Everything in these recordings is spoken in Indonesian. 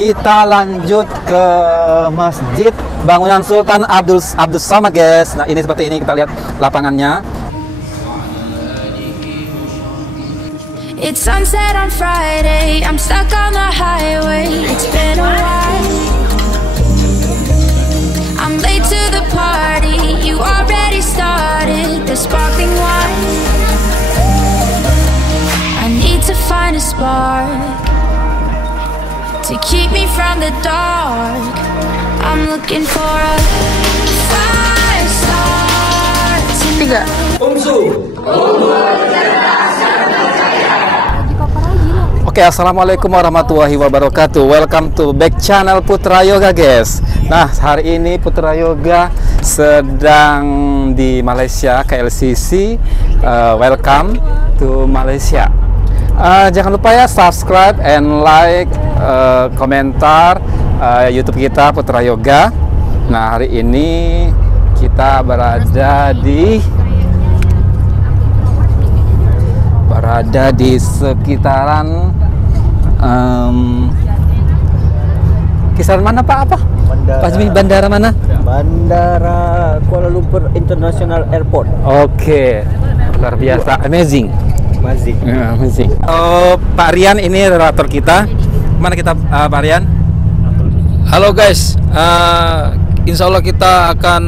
Kita lanjut ke masjid bangunan Sultan Abdul Samad, guys. Nah, ini seperti ini, kita lihat lapangannya. It's sunset on Friday, I'm stuck on the highway. It's been a while. I'm late to the party, you already started the sparkling wine. I need to find a spark to keep me from the dark. I'm looking for a fire start tonight. Oke, assalamualaikum warahmatullahi wabarakatuh. Welcome to back channel Putra Yoga, guys. Nah, hari ini Putra Yoga sedang di Malaysia, KLCC. Welcome to Malaysia. Jangan lupa ya subscribe and like, komentar YouTube kita Putra Yoga. Nah, hari ini kita berada di sekitaran kisaran mana Pak? Apa? Bandara mana? Bandara Kuala Lumpur International Airport. Oke, luar biasa, amazing. Amazing. Pak Rian ini relator kita. Mana kita Pak Rian? Halo guys, insya Allah kita akan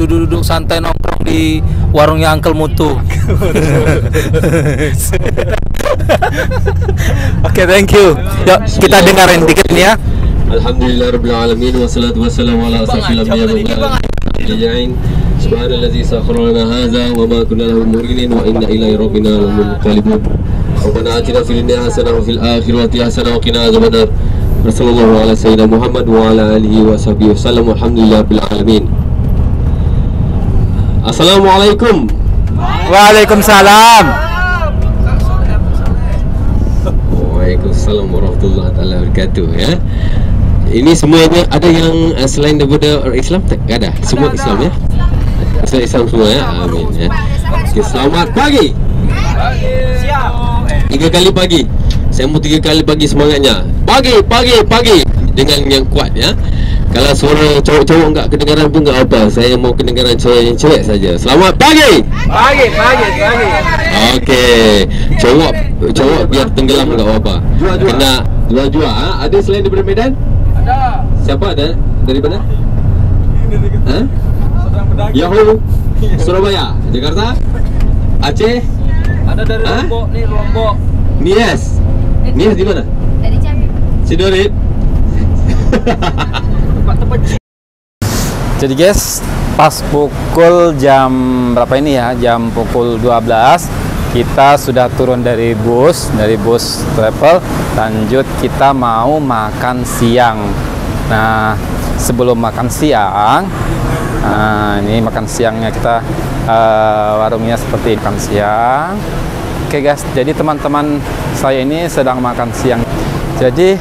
duduk-duduk santai nongkrong di warungnya Uncle Mutu. Oke, thank you. Yuk, kita dengerin dikit nih ya. Alhamdulillahirabbil alamin wassalatu wassalamu ala asyrafil anbiya'i wal mursalin. Subhanallazi sakhkhara lana hadza wa ma kunna lahu muqrinin wa inna ilaihi rabbina lamunqalibun. Rabbana atina fid dunya hasanah wa fil akhirati hasanah wa qina adzabannar. Wassallallahu ala sayyidina Muhammad wa ala alihi wa sahbihi wasallam. Alhamdulillahirabbil alamin. Assalamualaikum. Waalaikumsalam. Waalaikumsalam warahmatullahi wabarakatuh ya. Ini semuanya ada yang selain daripada orang Islam? Tak ada. Semua Islam ya. Islam semua ya. Amin ya. Okay, selamat pagi. Siap. 3 kali pagi. Saya mau 3 kali pagi semangatnya. Pagi dengan yang kuat ya. Kalau suara cowok-cowok enggak kedengaran pun enggak apa. Saya mau kedengaran cewek saja. Selamat pagi. Pagi. Okey. Cowok biar tenggelam enggak apa. Kena jua-jua ha? Ada selain daripada Medan? Ada. Siapa ada? Dari mana? Ha? Yahoo. Surabaya, Jakarta, Aceh. Ada dari Lombok. Nias di mana? Dari Jambi. Sidorit. Jadi guys, pas pukul jam berapa ini ya? Jam pukul 12 kita sudah turun dari bus travel. Lanjut kita mau makan siang. Nah, sebelum makan siang, ini makan siangnya kita, warungnya seperti makan siang. Oke guys, jadi teman-teman saya ini sedang makan siang. Jadi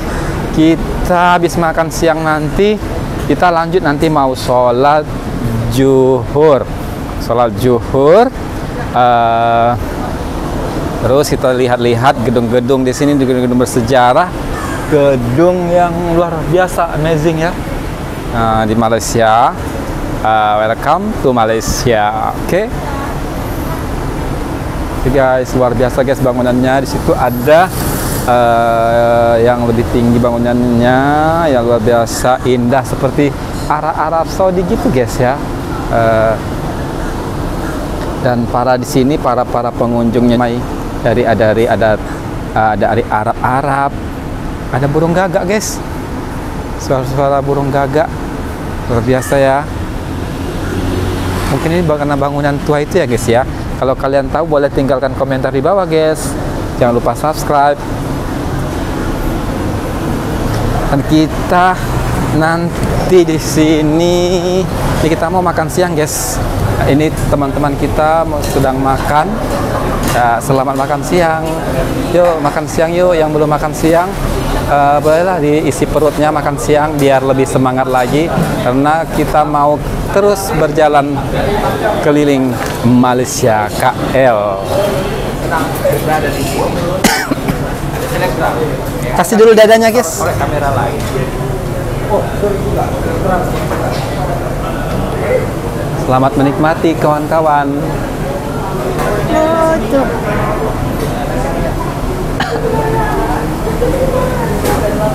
kita habis makan siang nanti kita lanjut nanti mau sholat zuhur. Terus kita lihat-lihat gedung-gedung di sini, gedung-gedung bersejarah, gedung yang luar biasa, amazing ya. Di Malaysia. Welcome to Malaysia. Oke. Guys, luar biasa guys bangunannya. Di situ ada yang lebih tinggi bangunannya, yang luar biasa indah seperti Arab Saudi gitu guys ya. Dan di sini para pengunjungnya dari Arab, ada burung gagak guys, suara burung gagak luar biasa ya. Mungkin ini karena bangunan tua itu ya guys ya. Kalau kalian tahu boleh tinggalkan komentar di bawah guys. Jangan lupa subscribe. Dan kita nanti di sini kita mau makan siang guys. Ini teman-teman kita sedang makan. Ya, selamat makan siang. Yuk makan siang yuk. Yang belum makan siang, bolehlah diisi perutnya makan siang biar lebih semangat lagi. Karena kita mau terus berjalan keliling Malaysia KL. Kasih dulu dadanya, guys. Kamera lain. Selamat menikmati, kawan-kawan.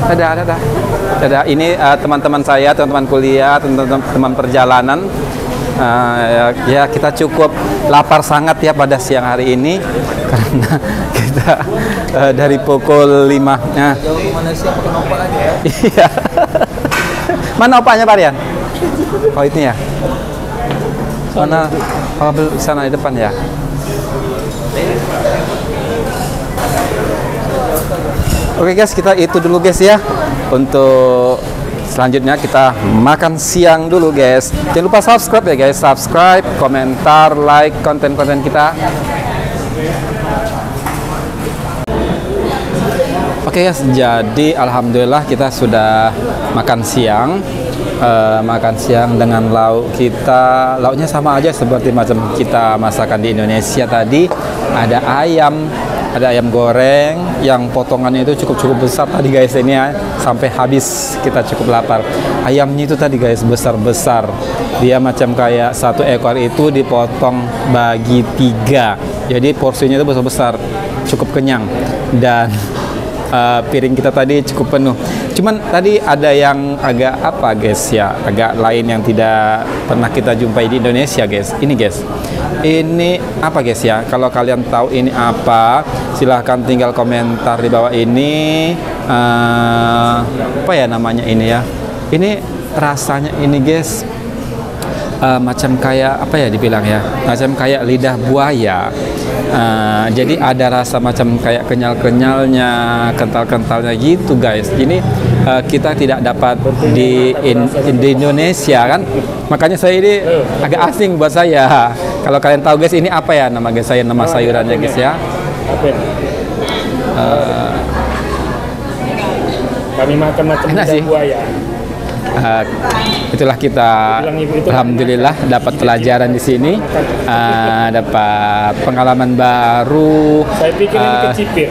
Ada. Ini teman-teman saya, teman-teman kuliah, teman-teman perjalanan. Ya kita cukup lapar sangat ya pada siang hari ini karena kita dari pukul 5. Nah. Jauh ke Malaysia pakai nopak aja ya. Iya. Mana opaknya, Pak Rian? Oh, ini ya. Mana? Oh, sana di depan ya. Oke guys, kita itu dulu guys ya. Untuk selanjutnya kita makan siang dulu guys. Jangan lupa subscribe ya guys. Subscribe, komentar, like konten-konten kita. Oke guys, jadi alhamdulillah kita sudah makan siang. Makan siang dengan lauk kita. Lauknya sama aja seperti macam kita masakan di Indonesia tadi. Ada ayam goreng yang potongannya itu cukup besar tadi guys, ini ya, sampai habis kita cukup lapar. Ayamnya itu tadi guys besar-besar, dia macam kayak satu ekor itu dipotong bagi 3, jadi porsinya itu besar-besar, cukup kenyang. Dan piring kita tadi cukup penuh. Cuman tadi ada yang agak apa guys ya, agak lain yang tidak pernah kita jumpai di Indonesia guys. Ini guys, ini apa guys ya? Kalau kalian tahu ini apa, silahkan tinggal komentar di bawah ini. Apa ya namanya ini ya? Ini rasanya ini guys, macam kayak apa ya dibilang ya? Macam kayak lidah buaya. Jadi ada rasa macam kayak kenyal-kenyalnya, kental-kentalnya gitu guys. Ini kita tidak dapat di Indonesia kan, makanya saya ini agak asing buat saya. Kalau kalian tahu guys, ini apa ya nama guys saya, nama sayurannya guys ya? Kami makan macam enak sih. buaya. Itulah kita alhamdulillah dapat pelajaran di sini, dapat pengalaman baru. Saya pikir ini kecipir.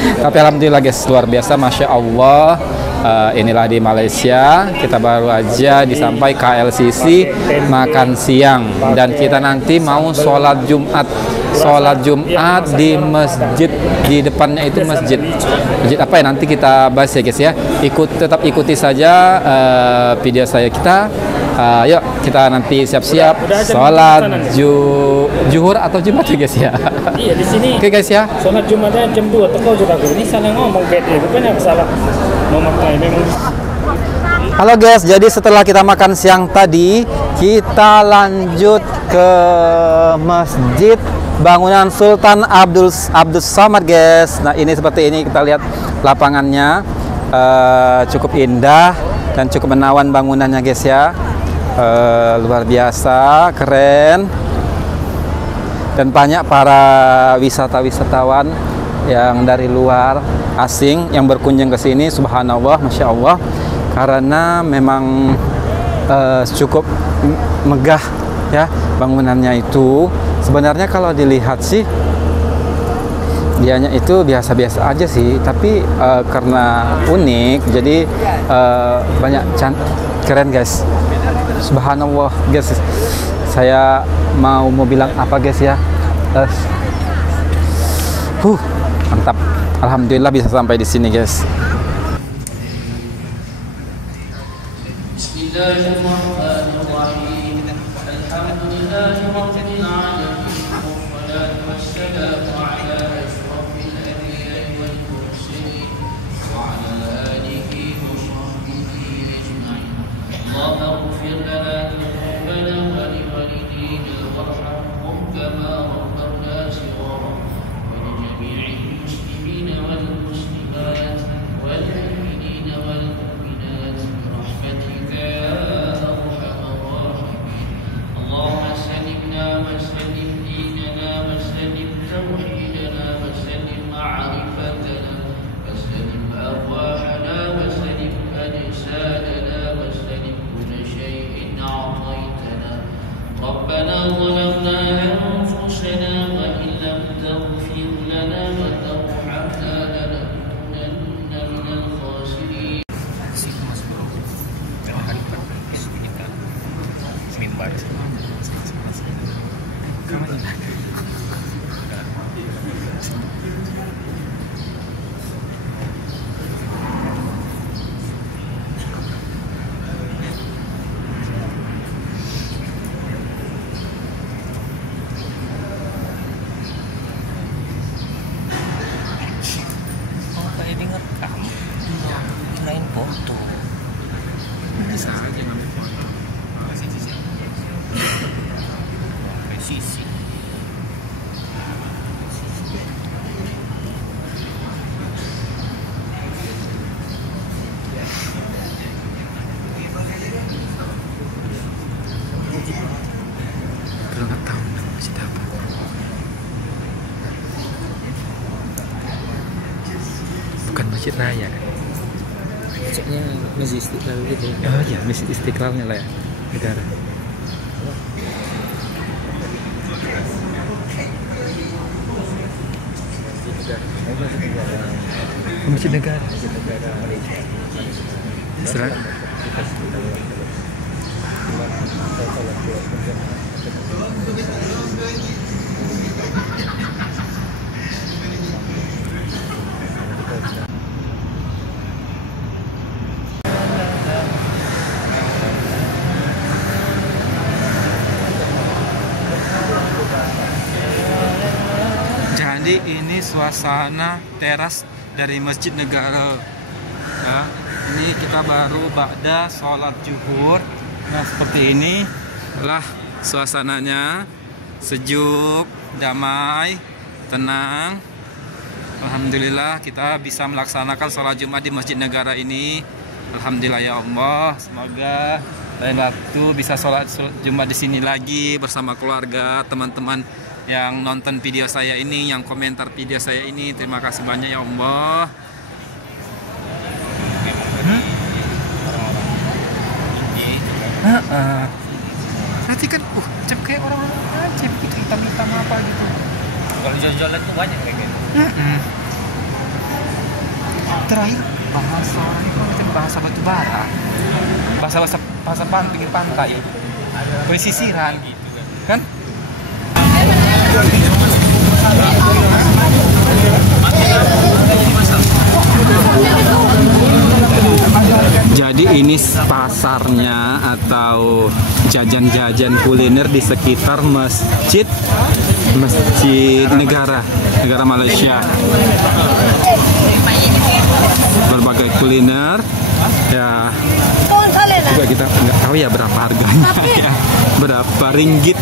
Tapi alhamdulillah guys, luar biasa, masya Allah. Inilah di Malaysia, kita baru aja disampai KLCC makan siang, dan kita nanti mau sholat Jumat di masjid, di depannya itu masjid apa ya, nanti kita bahas ya guys ya. Tetap ikuti saja video saya kita. Yuk kita nanti siap-siap sholat Zuhur atau Jumat ya guys ya. Iya di sini. Oke guys ya. Sholat Jumatnya jam 2 teko juga. Ini salah ngomong beda, bukannya salah ngomong memang. Halo guys, jadi setelah kita makan siang tadi, kita lanjut ke masjid bangunan Sultan Abdul Samad guys. Nah ini seperti ini, kita lihat lapangannya, cukup indah dan cukup menawan bangunannya guys ya. Luar biasa, keren, dan banyak para wisatawan yang dari luar asing yang berkunjung ke sini. Subhanallah, masya Allah, karena memang cukup megah ya bangunannya itu. Sebenarnya kalau dilihat sih dianya itu biasa-biasa aja sih, tapi karena unik jadi banyak keren guys. Subhanallah guys, saya mau bilang apa guys ya, mantap, alhamdulillah bisa sampai di sini guys. Bismillahirrahmanirrahim. Alhamdulillahirabbil alamin. Wassalatu wassalamu ala asyrafil anbiya'i wal mursalin wa ala alihi wa sahbihi ajma'in. Allahumma ighfir lana dhunubana wa li walidayna warhamhum kama rabbawna shighara wa li jami'il muslimina wal muslimat wal mu'minina wal mu'minat birahmatika ya arhamar rahimin. Allahumma sallimna wa sallim dinana wa sallim tawhidana wa bisa aja ngambil foto. Presisi. Kalau nggak tahu masjid apa. Bukan masjid raya kan? Masjidnya Masjid Istiqlal gitu. Oh iya, masjid Istiqlalnya lah ya, negara. Masjid negara. Serah. Jadi ini suasana teras dari Masjid Negara. Ya, ini kita baru ba'da sholat zuhur. Nah seperti ini lah suasananya, sejuk, damai, tenang. Alhamdulillah kita bisa melaksanakan sholat Jumat di Masjid Negara ini. Alhamdulillah ya Allah. Semoga lain waktu bisa sholat Jumat di sini lagi bersama keluarga, teman-teman yang nonton video saya ini, yang komentar video saya ini. Terima kasih banyak ya Allah. Nanti kan macam kayak orang-orang aja gitu, hitam-hitam apa gitu. Kalau jual-jualan tuh banyak kayak gitu. Terakhir bahasa itu macam bahasa batu bara, bahasa pinggir pantai, pesisiran kan. Jadi ini pasarnya atau jajan-jajan kuliner di sekitar Masjid Negara Malaysia. Berbagai kuliner ya, juga kita nggak tahu ya berapa harganya ya, berapa ringgit.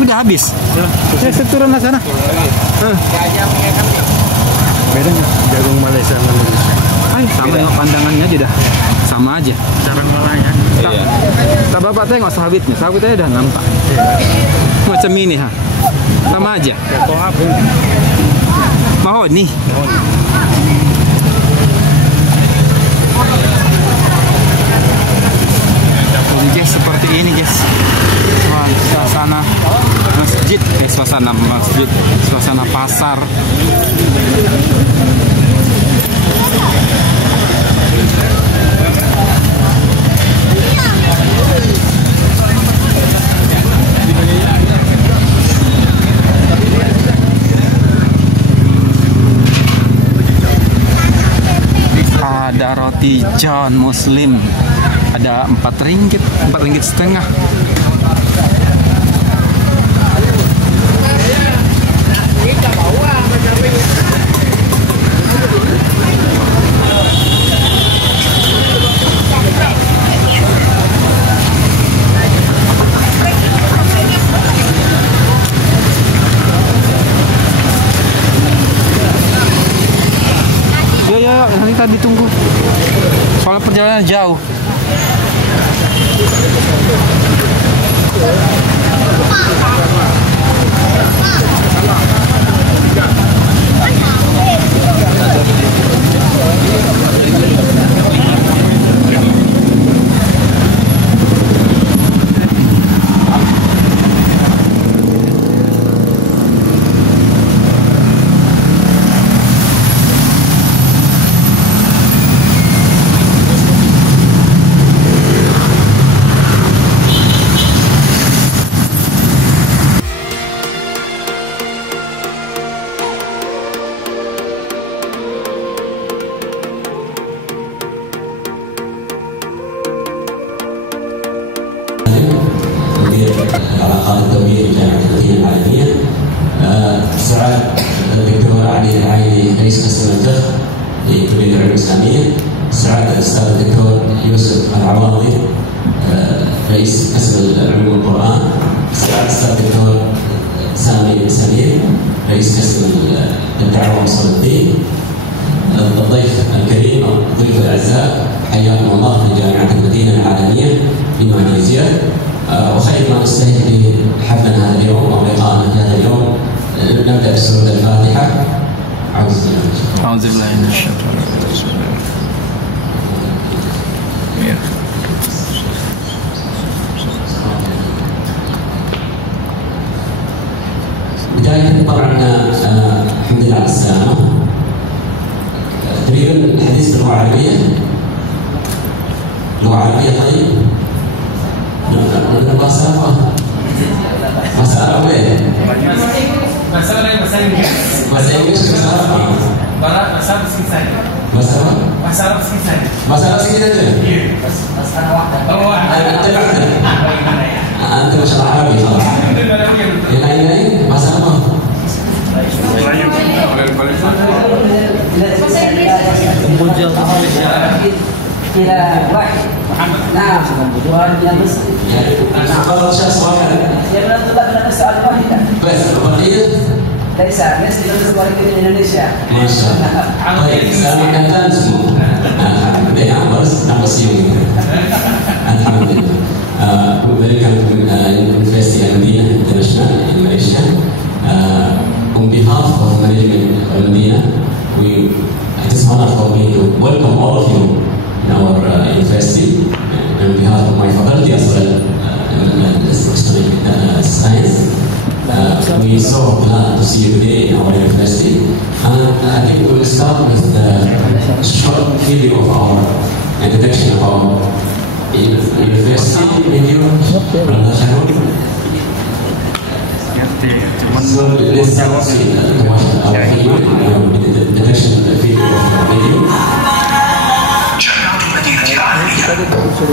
Udah habis. Ya, saya turun ke sana. Bedanya jagung Malaysia sama Indonesia. Sama nengok pandangannya aja dah. Sama aja. Cara ngolahnya. Iya. Tak bapak tengok sawitnya udah nampak. Macam ini ha. Sama aja. Mahoni. Guys, seperti ini guys. Suasana masjid, suasana pasar. Ada roti John Muslim, ada 4 ringgit setengah. Ya, nanti kita ditunggu. Soalnya perjalanan jauh. hal-hal kebir dan kecil lainnya. Saat الدكتور علي العايدي رئيس قسم الفقه لكلية العلوم الإسلامية، سعادة الأستاذ الدكتور يوسف العواضي رئيس قسم علوم القرآن، سعادة الأستاذ الدكتور سامي سمير رئيس قسم الدعوة وصول الدين، الضيف الكريم الضيوف الأعزاء حياكم الله في جامعة المدينة العالمية في ماليزيا. وخير ما نستهل بحفلنا هذا اليوم أو لقاءنا في هذا اليوم نبدأ بسورة الفاتحة. أعوذ بالله من الشيطان الرجيم. بداية طبعا الحمد لله على السلامة. تريدون الحديث باللغة العربية؟ لغة عربية طيب؟ نبدأ masalah apa ya? Masalah yang bahasa Inggris. Bahasa Inggris masalah apa? Bahasa mesin saja. Bahasa apa? Masalah mesin saja. Masalah mesin saja? Iya. Masalah waktu. Anda masalah Arabi خلاص. Yang lain-lain masalah apa? إلى واحد نعم ويلبس kalau شخص واحد يبنى الطلاب نفس على واحدة بس البقية ليس الناس يلبس واحد من إندونيسيا ما شاء الله. طيب سلام كان اسمه بدأ بس نفس يوم الحمد لله. Welcome to University of Medina International in Malaysia. On behalf of management of Medina, it is honor for me to welcome all of you in our university. On behalf of my faculty as well, Islamic Science, we are so glad to see you today in our university. And I think we will start with a short video of our introduction of our university video. So let's start with our video, the introduction of the video. جامعة المدينة العالمية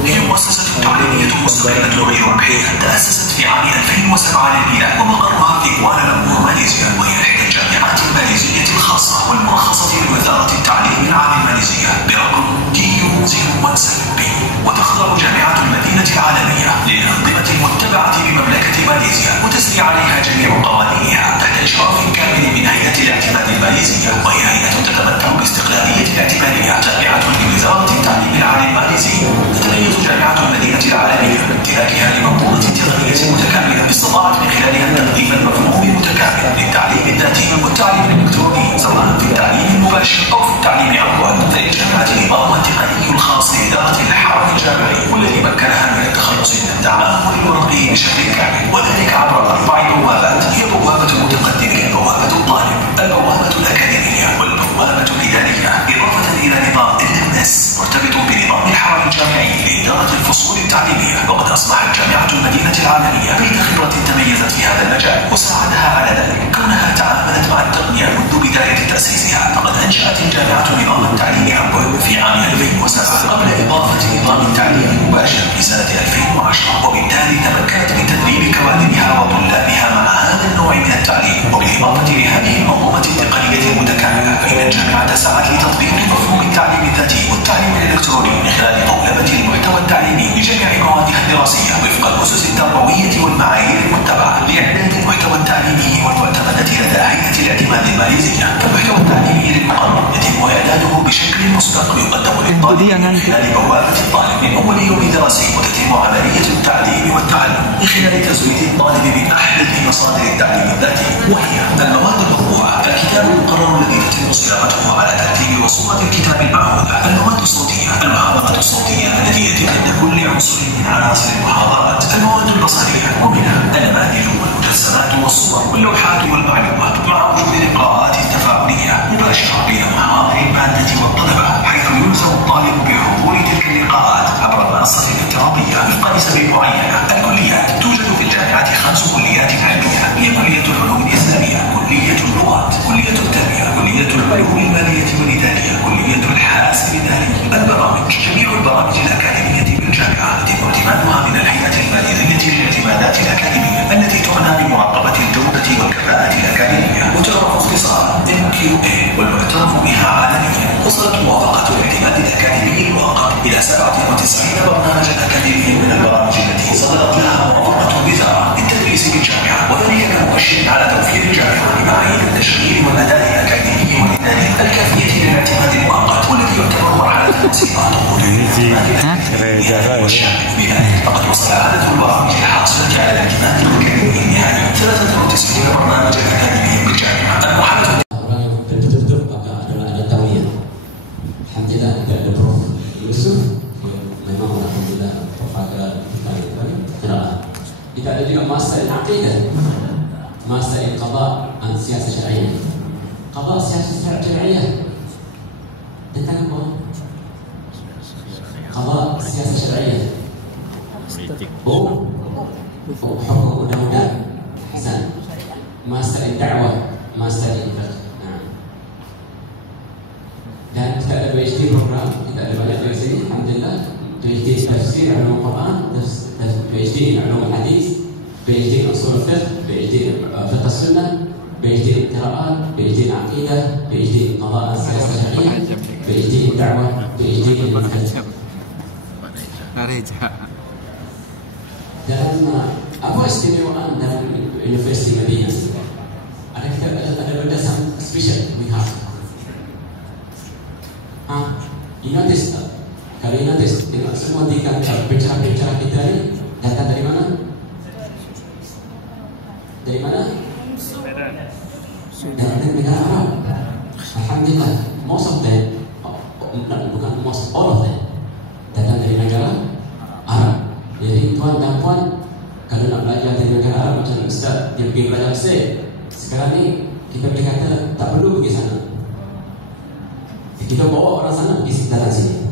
هي مؤسسة تعليمية مستقلة غير ربحية تأسست في عام 2007 للبناء ومقرها في كوالالمبور ماليزيا، وهي إحدى الجامعات الماليزية الخاصة والمرخصة من وزارة التعليم العالي الماليزية برقم TU017B. وتخضع جامعة المدينة العالمية للأنظمة المتبعة بمملكة ماليزيا وتسري عليها جميع قوانينها تحت إشراف كامل من هيئة الاعتماد الماليزية، وهي هيئة تتمتع باستقلالية اعتبارية تابعة لوزارة التعليم العالي الماليزي. تتميز جامعة المدينة العالمية بامتلاكها لمنظومة تقنية متكاملة استطاعت من خلالها تقديم المفهوم المتكامل للتعليم الذاتي والتعليم الإلكتروني سواء في التعليم المباشر أو في التعليم عن بعد. فللجامعة نظامها التقني الخاص لإدارة الحرم الجامعي والذي مكنها من التخلص من التعامل الورقي بشكل كامل، وذلك عبر 4 بوابات هي بوابة المتقدم، بوابة الطالب، البوابة الأكاديمية، والبوابة الإدارية، إضافة إلى نظام LMS مرتبط بنظام الحرم الجامعي لإدارة الفصول التعليمية. وقد أصبحت جامعة المدينة العالمية بيت خبرة تميزت في هذا المجال وساعدها على ذلك كونها تعاملت مع التقنية منذ بداية تأسيسها. فقد أنشأت الجامعة نظام التعليم عن بعد في عام 2007 قبل إضافة نظام التعليم المباشر في سنة 2010، وبالتالي تمكنت من تدريب كوادرها وطلابها مع هذا النوع من التعليم. وبالإضافة لهذه المنظومة التقنية المتكاملة فإن الجامعة سعت لتطبيق مفهوم التعليم الذاتي والتعليم الإلكتروني من خلال قولبة المحتوى التعليمي لجميع موادها الدراسية وفق الأسس التربوية والمعايير المتبعة لإعداد المحتوى التعليمي والمعتمدة لدى هيئة الاعتماد الماليزية. فالمحتوى التعليمي للمقرر يتم إعداده بشكل مسبق ويقدم للطالب من خلال بوابة الطالب من أول يوم دراسي، وتتم عملية التعليم والتعلم من خلال تزويد الطالب بأحدث مصادر التعليم الذاتي، وهي المواد المطبوعة، الكتاب المقرر الذي تتم صياغته على ترتيب وصورة الكتاب المعهودة، المواد الصوتية، المحاضرات الصوتية التي يتم عند كل عنصر من عناصر المحاضرات، المواد البصرية ومنها النماذج والمجسمات والصور واللوحات والمعلومات، مع وجود لقاءات تفاعلية مباشرة بين محاضر المادة والطلبة، حيث يلزم الطالب بحضور تلك اللقاءات عبر منصة افتراضية وفق نسب معينة. الكليات توجد في الجامعة 5 كليات علمية، هي كلية العلوم الإسلامية، كلية اللغات، كلية التربية، كلية العلوم المالية والإدارية، كلية الحاسب الآلي. البرامج، جميع البرامج الأكاديمية بالجامعة يتم اعتمادها من الهيئة الماليزية للاعتمادات الأكاديمية التي تعنى بمراقبة الجودة والكفاءة الأكاديمية، وتعرف اختصارا siasat syariah. Qada siasat syariah tentang apa? Qada siasat syariah. Hukum undang-undang. Hasan. Master dakwah, master fiqh. Dan kita ada PhD program, kita ada banyak dari sini. Alhamdulillah, PhD tafsir ulum Quran, PhD ulum hadis, PhD usul fiqh, PhD fiqh sunnah, PhD qiraat, PhD aqidah, PhD qada siyasat syariah, PhD dakwah, PhD fiqh. Dan apa istimewaan dalam Universiti Madinah? Ada kita ada benda spesial we have. You notice tak? Kalau you notice, tengok semua tiga bicara-bicara kita ni datang dari mana? Dari mana? Dari negara Arab. Alhamdulillah, most of them, bukan most, all of them datang dari negara Arab. Jadi tuan dan puan, kalau nak belajar dari negara Arab macam Ustaz, dia pergi belajar Mesir. Sekarang ni kita boleh kata tak perlu pergi sana. Kita bawa orang sana pergi datang sini.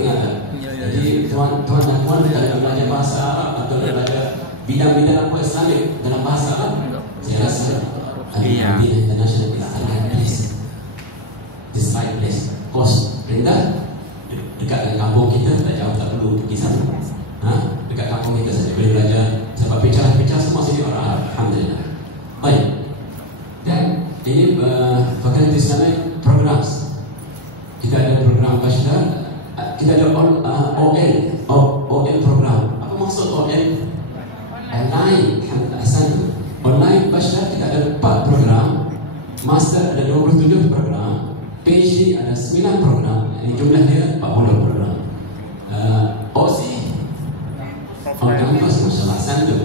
Ingat tak? Jadi tuan dan puan kalau belajar bahasa Arab atau belajar bidang-bidang apa Islamik dalam bahasa Arab, saya rasa Madinah International is the right place. This right place. Kos rendah, dekat dengan kampung kita, tak jauh, tak perlu pergi sana. Dekat kampung kita saja boleh belajar. Sebab bicara semua sini orang Arab. Alhamdulillah. Baik. Dan ini Fakulti Islamic Programs. Kita ada program bachelor, kita ada OL program. Apa maksud OL? Online. Online bachelor kita ada 4 program, master ada 27 program, PhD ada 9 program. Ini jumlah dia 40 program. OC campus masyaallah satu.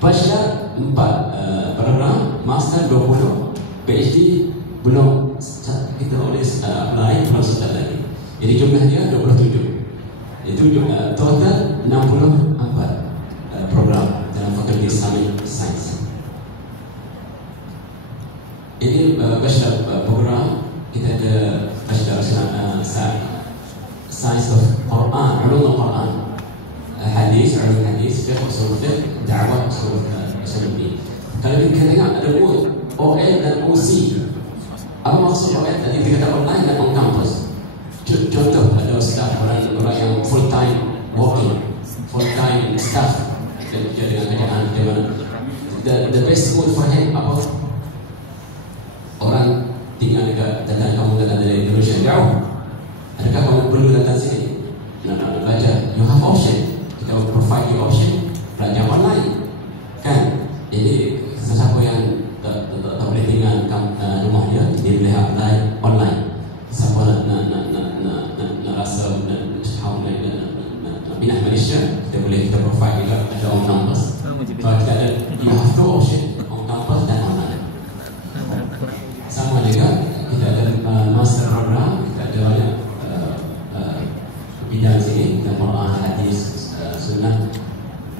Bachelor 4 program, master 20, PhD belum kita boleh apply, belum start lagi. Jadi jumlahnya 27. Itu total 64 program dalam Fakulti Islamic Science. Ini bachelor program, kita ada bachelor Science of Quran, ulum Quran, hadis, ulum hadis, fiqh, usul fiqh, dakwah, usul fiqh. Kalau kita tengok ada OL dan OC. Apa maksud OL? Tadi kita kata online dan on campus. Contoh ada staff orang yang full time working, full time staff kerja dengan kerjaan di mana. The best school for him apa? Orang tinggal dekat kamu datang dari Indonesia jauh. Adakah kamu perlu datang sini? Nak belajar? You have option. Kita provide you option belajar online, kan? Jadi siapa yang tak boleh tinggal rumahnya, dia boleh apply online. Siapa nak rasa nak pindah Malaysia, kita provide juga ada on campus. Kalau kita ada, you have two option, on campus dan online. Sama juga kita ada master program, kita ada banyak bidang sini, Quran, hadis, sunnah.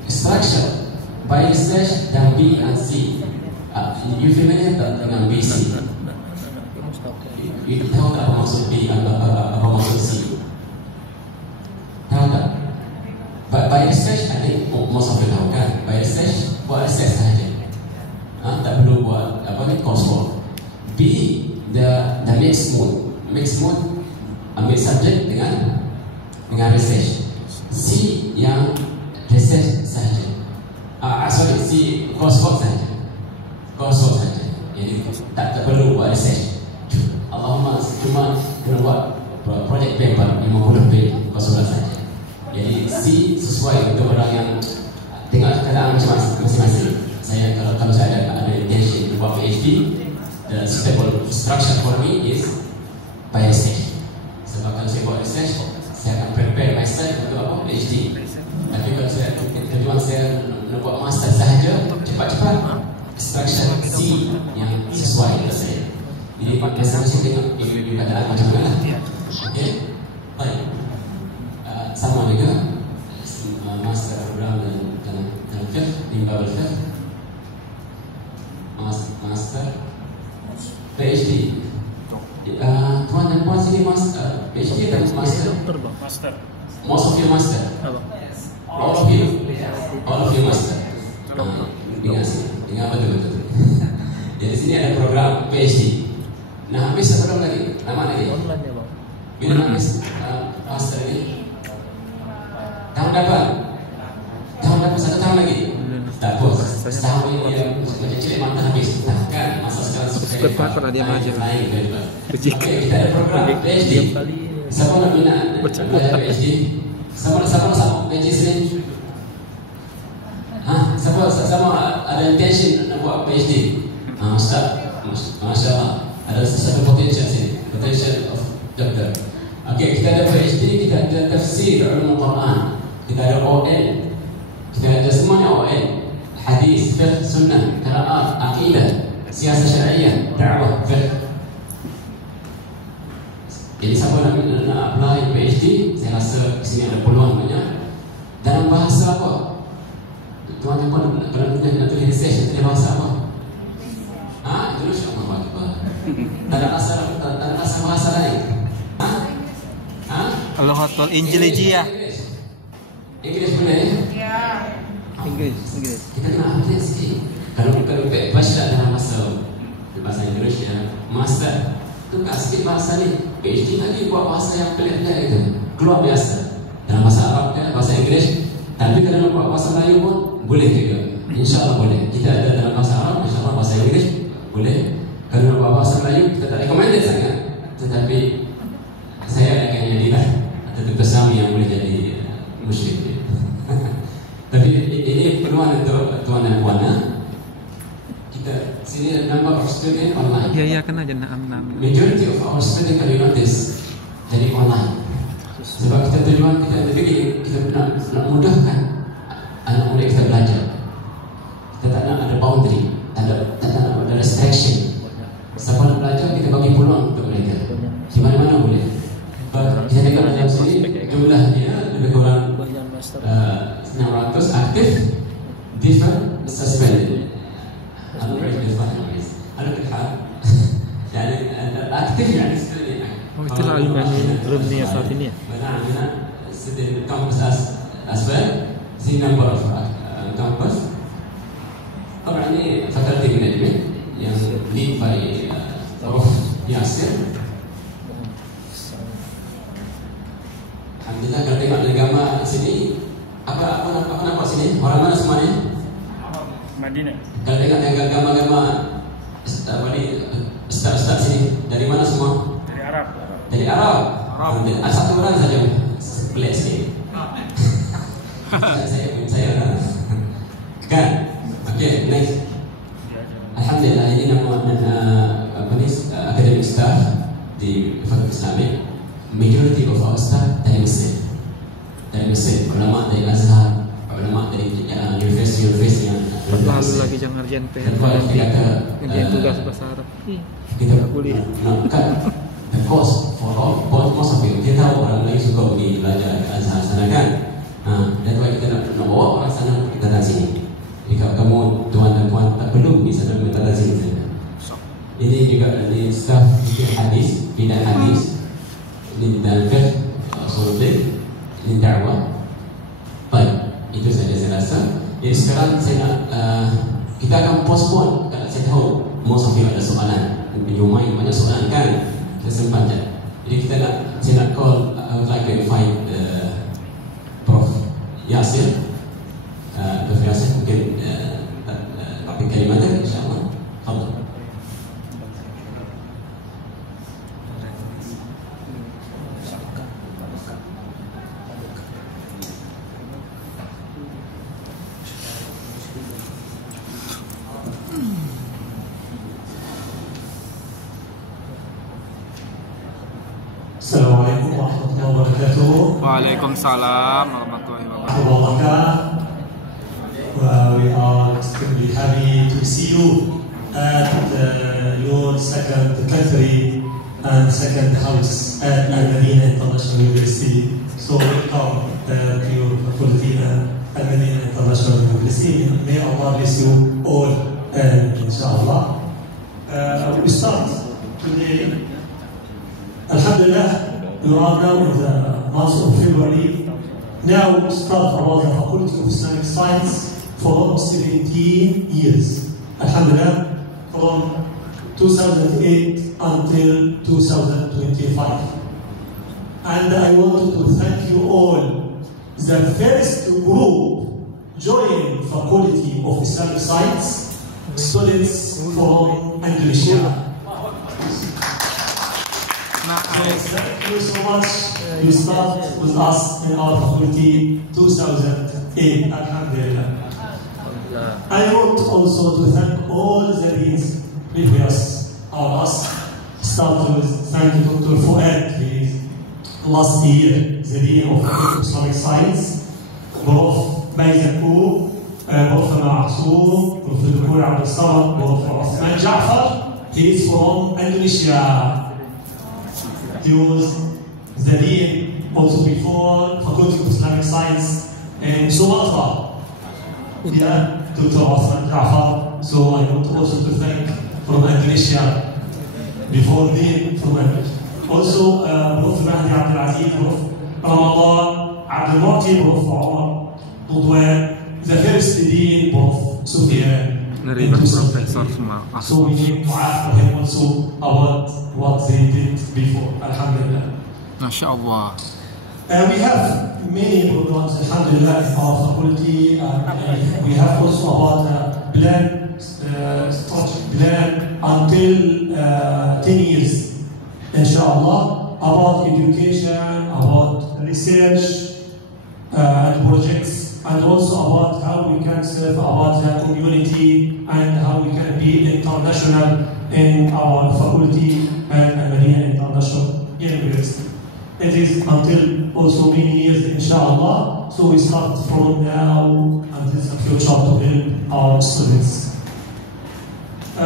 Structure by research dan B and C. You familiar tak dengan BC? You tahu tak apa maksud B, apa maksud C? Tahu tak? By research, I think most of you tahu kan? By research, buat research sahaja. Tak perlu buat apa ni coursework. B, the mixed mood. Mixed mood, ambil subjek dengan research. C yang research sahaja. Sorry, C coursework sahaja. Coursework sahaja. Jadi tak perlu buat research. Allahumma cuma kena buat project paper 50 page coursework sahaja. Jadi C sesuai untuk orang yang tengok keadaan masing-masing. Saya kalau saya ada intention buat PhD, the suitable structure for me is by research. Sebab kalau saya buat research, saya akan prepare myself untuk apa? PhD. Tapi kalau tujuan saya nak buat master sahaja, cepat-cepat structure C yang sesuai untuk saya. Jadi biasanya saya tengok keadaan macam mana. Okey, baik. Sama juga master program dan fiqh, bimbel fiqh, master PhD. Tuan dan puan sini master, PhD dan master. Master. Most of you master. All of you master. Ingat betul. Jadi sini ada program PhD. Nah, habis sebelum lagi, lama lagi. Bila habis master ini, tahun depan 1 tahun lagi. Dapur setahun ini yang kecil mantap habis. Kan masa sekarang Ikut pakar dia aja. Kita ada program PhD. Siapa nak minat PhD? Siapa PhD sini? Siapa ada intention nak buat PhD? Ustaz, Masya Allah, ada satu potential sini, potential of doctor. Okey, kita ada PhD, kita ada tafsir ulum Quran, kita ada OL, kita ada semuanya OL, hadis, fiqh, sunnah, qiraat, akidah, siasah syariah, dakwah, fiqh. Jadi siapa nak apply PhD, saya rasa sini ada peluang banyak. Dalam bahasa apa? Tuan pun kalau nak tulis research, tulis bahasa apa? Indonesia apa? Tak ada rasa bahasa lain. Allah Akbar, Injiliji ya. Inggeris boleh? Ya. Inggris. Kita kena update sikit. Kalau baca dalam bahasa Indonesia, master tukar sikit bahasa ni. PhD tadi buat bahasa yang pelik-pelik itu, keluar biasa. Dalam bahasa Arab kan, bahasa Inggeris. Tapi kalau nak buat bahasa Melayu pun boleh juga. InsyaAllah boleh. Kita ada dalam bahasa Arab, InsyaAllah bahasa Inggeris boleh. Kalau nak buat bahasa Melayu, kita tak recommended sangat. Tetapi saya akan jadilah atau bersama yang boleh jadi musyrik. Tapi ini peluang untuk tuan dan puan. Kita sini number of student online. Ya kena je nak Majority of our student can you notice jadi online. Sebab kita tujuan kita fikir kita nak mudahkan anak muda kita belajar. Kita tak nak ada boundary, tak nak ada restriction. Siapa nak belajar kita bagi peluang untuk mereka. Di mana-mana boleh. Kita tengok dalam sini jumlahnya lebih kurang 600 aktif, different, suspended. Ada الحال يعني اكتف يعني itulah Al-Mani Rumni saat ini. Mana sedang kampus asal sini number of campus. طبعا ini faculty management yang lead by Prof Yasir. Alhamdulillah kalau tengok agama sini apa nampak sini orang mana semuanya? Madinah. Kalau tengok agama apa ni ustaz sini dari mana semua? Dari Arab. Dari Arab. Ada satu orang saja pelik sikit. saya kan. Okey, next. Alhamdulillah ini nama academic staff di Fakultas Islamik. Majority of our staff dari Mesir. Ulama dari Azhar, ulama dari university yang lalu lagi jangan ngerjain ngerjain tugas bahasa Arab. Kita boleh kan the cost for all most of you. Kita tahu orang lain suka pergi belajar ke Azhar sana kan. That's why kita nak bawa orang sana kita datang sini. Jika kamu tuan dan puan tak perlu di sana kita datang sini. Ini juga dari staff hadis, bidang hadis. Ini bidang fiqh, usul fiqh, ini dakwah. Baik, itu saja saya rasa. Jadi sekarang saya nak kita akan postpone. Kalau saya tahu most of you ada soalan, main banyak soalan kan, kita simpan je. Jadi saya nak call, I would like to invite Prof Yasir. Prof Yasir mungkin topik kalimatnya insyaAllah. Alhamdulillah. Assalamualaikum warahmatullahi wabarakatuh. Waalaikumsalam warahmatullahi wabarakatuh. We are extremely happy to see you at your second country and second house at Al-Madinah International University. So welcome to your faculty at Al-Madinah International University. May Allah bless you all, inshallah. We start today. Alhamdulillah, we are now in the month of February. Now we start about the Faculty of Islamic Science for 17 years. Alhamdulillah, from 2008 until 2025. And I want to thank you all. The first group joined Faculty of Islamic Science, students from Indonesia. So thank you so much. You start with us in our faculty 2008. Alhamdulillah. I want also to thank all the deans previous us. Start with thank you Dr. Fuad, he is last year the dean of Islamic Science. Prof. Bayzakou, Prof. Ma'asum, Prof. Dr. Abdul Samad, Prof. Osman Ja'far. He is from Indonesia. He was the dean also before Faculty of Islamic Science in Sumatra. Yeah, Dr. Osman Ja'far. So I want also to thank from Indonesia before dean from Indonesia. Also, Prof. Mahdi Abdul Aziz, Prof. Ramadan Abdul Mu'ti, Prof. Omar Budwan, the first dean, Prof. Sufyan. So we need to ask him also about what they did before. Alhamdulillah. MashaAllah. We have many programs, alhamdulillah, in our faculty. We have also about plan until 10 years, inshallah, about education, about research and projects, and also about how we can serve about the community and how we can be international in our faculty and Ahmadiyya International University. It is until also many years, inshallah. So we start from now until the future to help our students.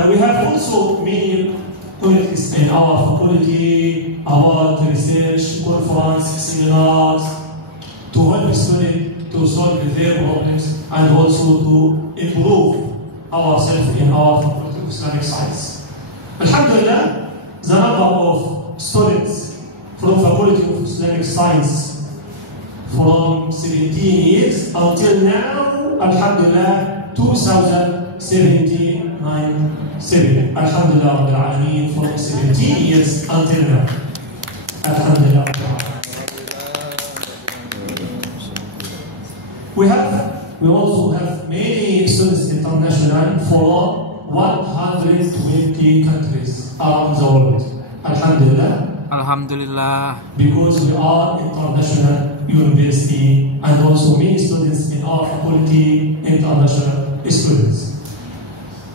We have also many communities in our faculty about research, conference, seminars, to help students to solve their problems and also to improve ourselves in our Faculty of Islamic Science. Alhamdulillah, the number of students from Faculty of Islamic Science from 17 years until now, Alhamdulillah, 2079. Alhamdulillah, Rabbil Alameen, from 17 years until now. Alhamdulillah. We also have many students international from 120 countries around the world. Alhamdulillah. Alhamdulillah. Because we are international university and also many students in our faculty, international students.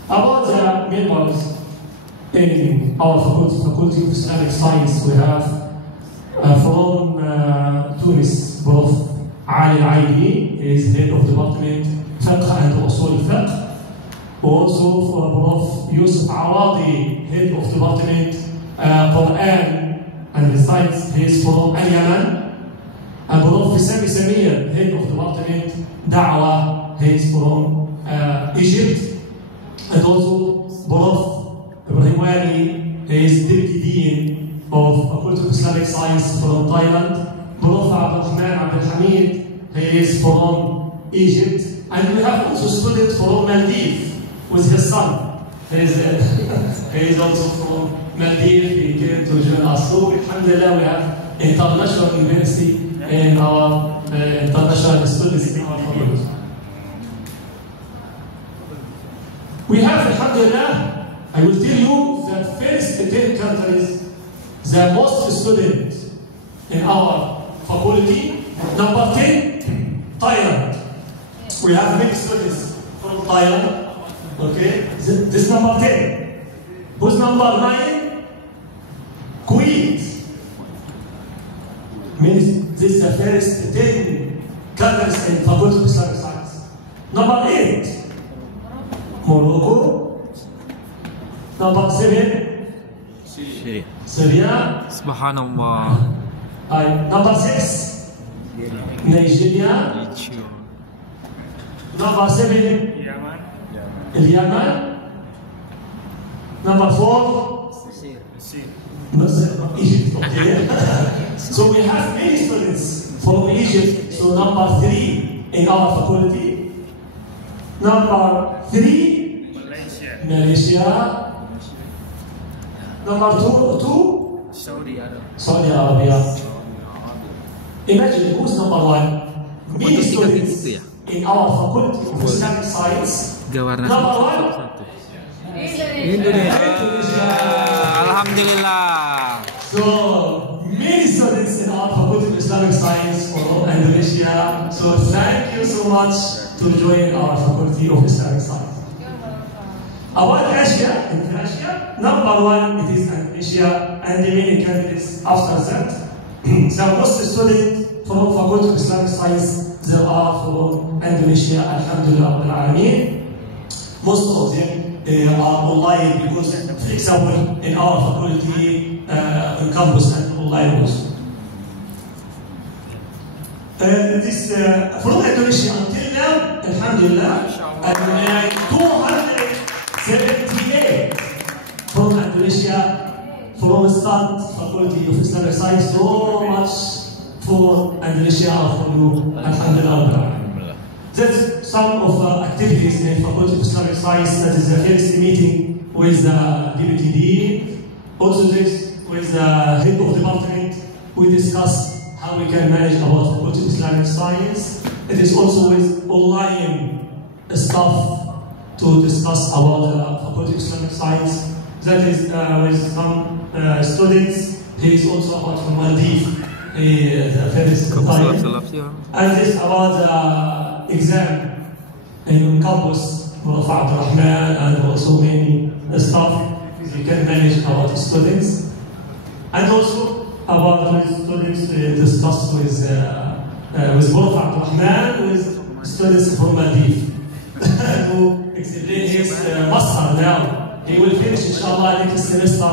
About the members in our faculty of Islamic Science, we have from Tunis, Prof. Ali Aidi is head of department Fiqh and Usul Fiqh. Also for Prof. Yusuf Awadi, head of department Quran and Science, he is from Yemen. And Prof. Sami Samir, head of department Da'wah, he is from Egypt. And also Prof. Ibrahim Wali, he is deputy dean of Faculty of Islamic Science from Thailand. Prof. Abdurrahman Abdul Hamid, he is from Egypt, and we have also students from Maldives with his son. He is also from Maldives. He came to join us. So, alhamdulillah, we have international university in our international students in our faculty. We have, alhamdulillah, I will tell you the first 10 countries, the most students in our faculty. Number 10, Thailand. We have many students from Thailand. Okay, this number 10. Who's number 9? Kuwait. Means this is the first 10 countries in Faculty of Islamic Science. Number 8, Morocco. Number 7, Syria. Subhanallah. Number 6, Nigeria. Number 7, Yemen. Number 4, Egypt. Okay. So we have many students from Egypt. So number 3 in our faculty. Number 3, Malaysia. Number 2, Saudi Arabia. Imagine who's number 1. Many students in our faculty of Islamic Science. Number 1, Indonesia. Alhamdulillah. So many students in our faculty of Islamic Science from Indonesia. So thank you so much to join our faculty of Islamic Science. About Asia, in Asia, number 1 it is Indonesia, and the many candidates after that. So most students from faculty of Islamic Science they are from Indonesia. Alhamdulillah Rabbil Alameen. Most of them are online because, for example, in our faculty, on campus and online also. This from Indonesia until now, Alhamdulillah, 278 from Indonesia, from start faculty of Islamic Science. So much for Indonesia for you, Alhamdulillah. That's some of the activities in Faculty of Islamic Science. That is the first meeting with the Deputy Dean. Also this with the head of department. We discuss how we can manage about Faculty of Islamic Science. It is also with online staff to discuss about the Faculty of Islamic Science. That is with some students. He is also about from Maldives. The first time. And this about the exam in campus, Murafa'at Rahman, and also many staff. You can manage about students, and also about the students discuss with Murafa'at Rahman with students from Maldives to explain his master now. He will finish inshallah next semester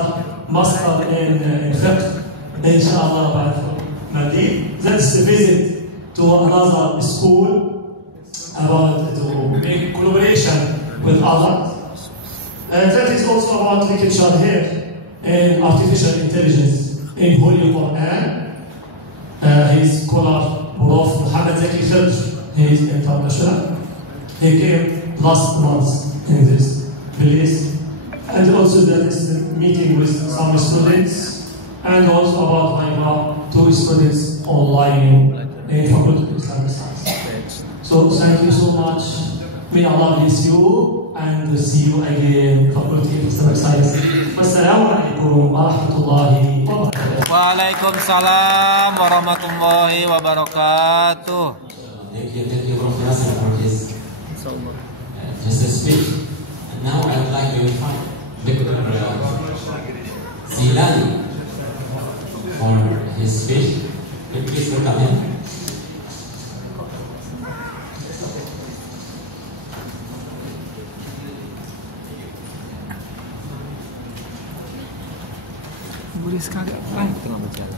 master in fiqh inshallah by Maldives. That's a visit to another school about to make collaboration with others. That is also about literature here and artificial intelligence in Holy Quran. His scholar Prof. Muhammad Zaki Khalj, he is international. He came last month in this place. And also that is the meeting with some students, and also about my 2 students online in Faculty of Islamic Science. So thank you so much. May Allah bless you and see you again, Faculty of Islamic Science. Wassalamu alaikum warahmatullahi wabarakatuh. Waalaikumsalam warahmatullahi wabarakatuh. Thank you, Prof. Nasser, for his just a speech. And now I would like to invite Dr. Zilani for his speech. Please welcome him. Bu Rizka agak payah tengah berjalan.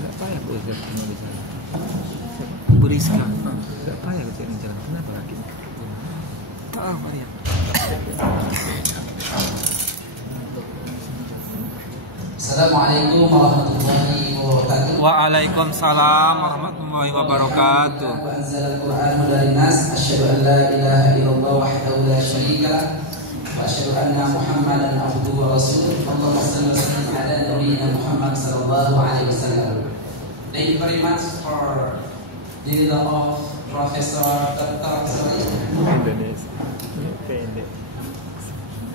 Agak payah Bu Rizka tengah berjalan. Bu Rizka agak payah tengah berjalan. Kenapa lagi? Tak apa dia. Assalamualaikum warahmatullahi wabarakatuh. Waalaikumsalam warahmatullahi wabarakatuh. Anzalal Qur'an dari nas asyhadu an la ilaha illallah wahdahu la syarika lah wa asyhadu anna Muhammadan abduhu wa rasuluh. Allahumma shalli wa sallim ala nabiyyina Muhammad sallallahu alaihi wasallam. Thank you very much for the leader of Professor Dr.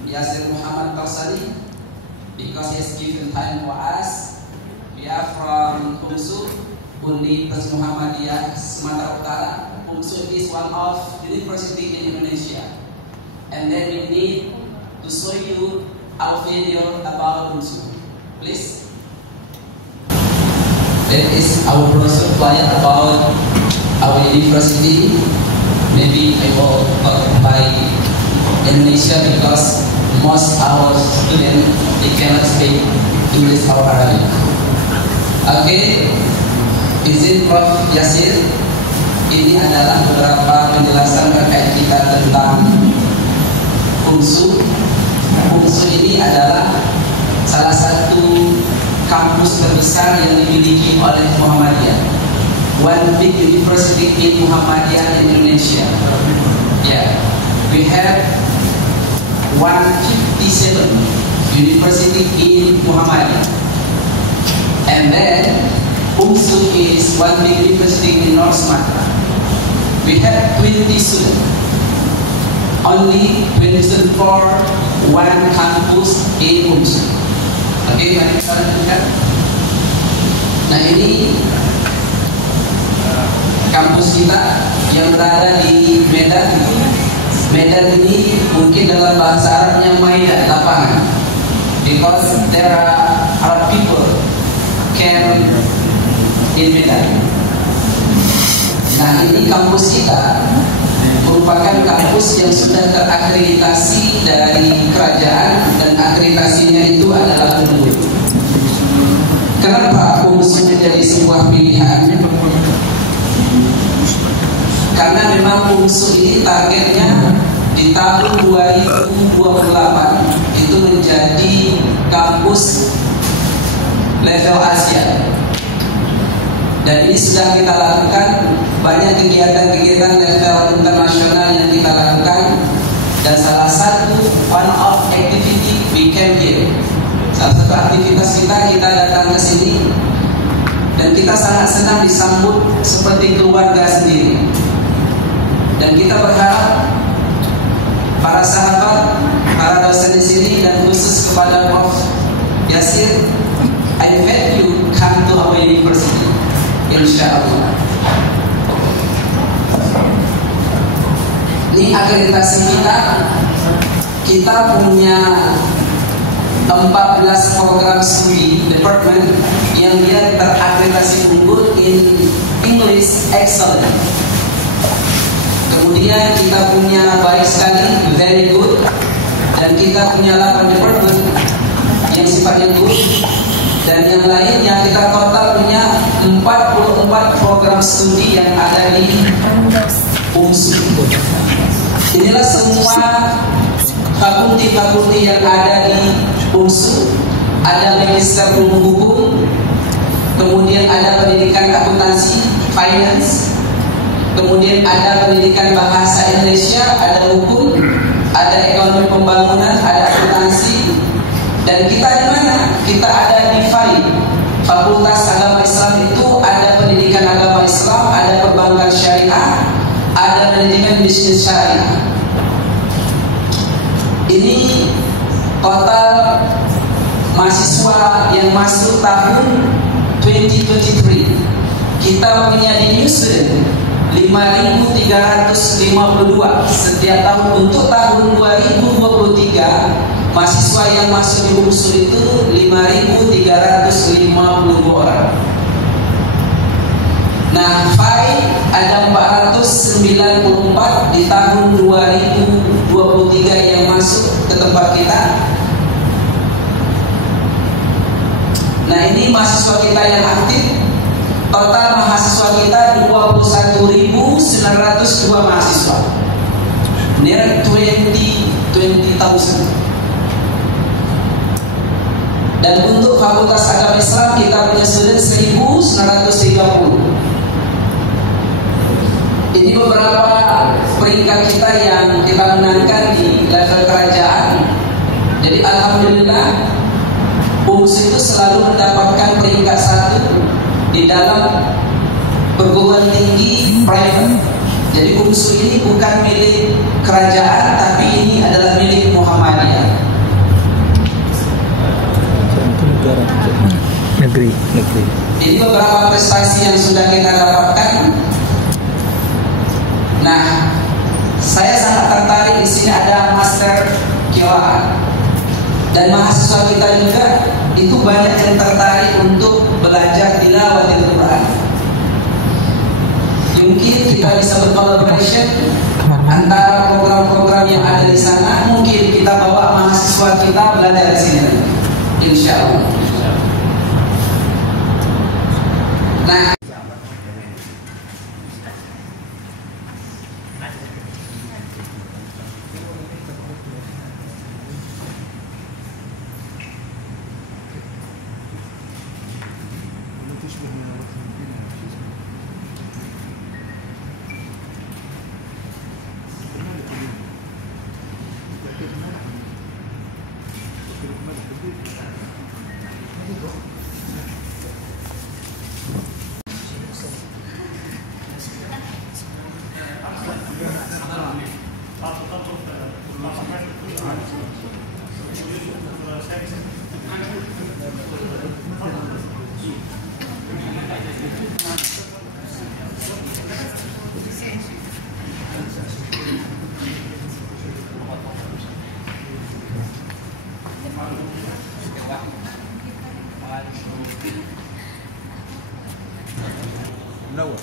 Yasir Muhammad Tarsali, because he has given time for us. We are from UMSU, Universitas Muhammadiyah Sumatera Utara. UMSU is one of university in Indonesia, and then we need to show you our video about UMSU. Please. That is our brochure flyer about our university. Maybe I will talk by Indonesia because most our students they cannot speak English or Arabic. Okay, izin Prof. Yasir. Ini adalah beberapa penjelasan terkait kita tentang UMSU. UMSU ini adalah salah kampus terbesar yang dimiliki oleh Muhammadiyah. One big university in Muhammadiyah in Indonesia. Yeah, we have 157 university in Muhammadiyah, and then UMSU is one big university in North Sumatra. We have 20 students, only 20 students for one campus in UMSU. Oke, mari kita lanjutkan. Nah, ini kampus kita yang berada di Medan. Medan ini mungkin dalam bahasa Arabnya Maidan, lapangan, because there are Arab people camp in Medan. Nah, ini kampus kita merupakan kampus yang sudah terakreditasi dari kerajaan, dan akreditasinya itu adalah unggul. Kenapa UMSU menjadi sebuah pilihan? Karena memang UMSU ini targetnya di tahun 2028 itu menjadi kampus level Asia. Dan ini sudah kita lakukan, banyak kegiatan-kegiatan level internasional yang kita lakukan. Dan salah satu one of activity we came here. Salah satu aktivitas kita datang ke sini, dan kita sangat senang disambut seperti keluarga sendiri. Dan kita berharap para sahabat, para dosen di sini, dan khusus kepada Prof. Yasir, I invite you come to our university. Insyaallah. Ini akreditasi kita punya 14 program studi department yang dia terakreditasi unggul in English excellent. Kemudian kita punya baik sekali very good, dan kita punya 8 department yang sifatnya good. Dan yang lainnya kita total punya 44 program studi yang ada di UMSU. Inilah semua fakulti-fakulti yang ada di UMSU. Ada magister ilmu hukum, kemudian ada pendidikan akuntansi, finance, kemudian ada pendidikan bahasa Indonesia, ada hukum, ada ekonomi pembangunan, ada akuntansi. Dan kita di mana? Kita ada di FAI, Fakultas Agama Islam. Itu ada pendidikan agama Islam, ada perbankan syariah, ada manajemen bisnis syariah. Ini total mahasiswa yang masuk tahun 2023. Kita punya di new student 5.352 setiap tahun. Untuk tahun 2023 mahasiswa yang masuk di UMSU itu 5.352 orang. Nah, FAI ada 494 di tahun 2023 yang masuk ke tempat kita. Nah, ini mahasiswa kita yang aktif. Total mahasiswa kita 21.902 mahasiswa. Near 20,000. Dan untuk Fakultas Agama Islam kita punya student 1.930. Ini beberapa peringkat kita yang kita menangkan di level kerajaan. Jadi alhamdulillah UMSU itu selalu mendapatkan peringkat 1 di dalam perguruan tinggi private. Jadi UMSU ini bukan milik kerajaan, tapi ini adalah milik Muhammadiyah. Negeri. Ini beberapa prestasi yang sudah kita dapatkan. Nah, saya sangat tertarik di sini ada master qiraat. Dan mahasiswa kita juga itu banyak yang tertarik untuk belajar tilawatil Quran. Mungkin kita bisa berkolaborasi antara program-program yang ada di sana. Mungkin kita bawa mahasiswa kita belajar di sini, insya Allah. Nah, منور.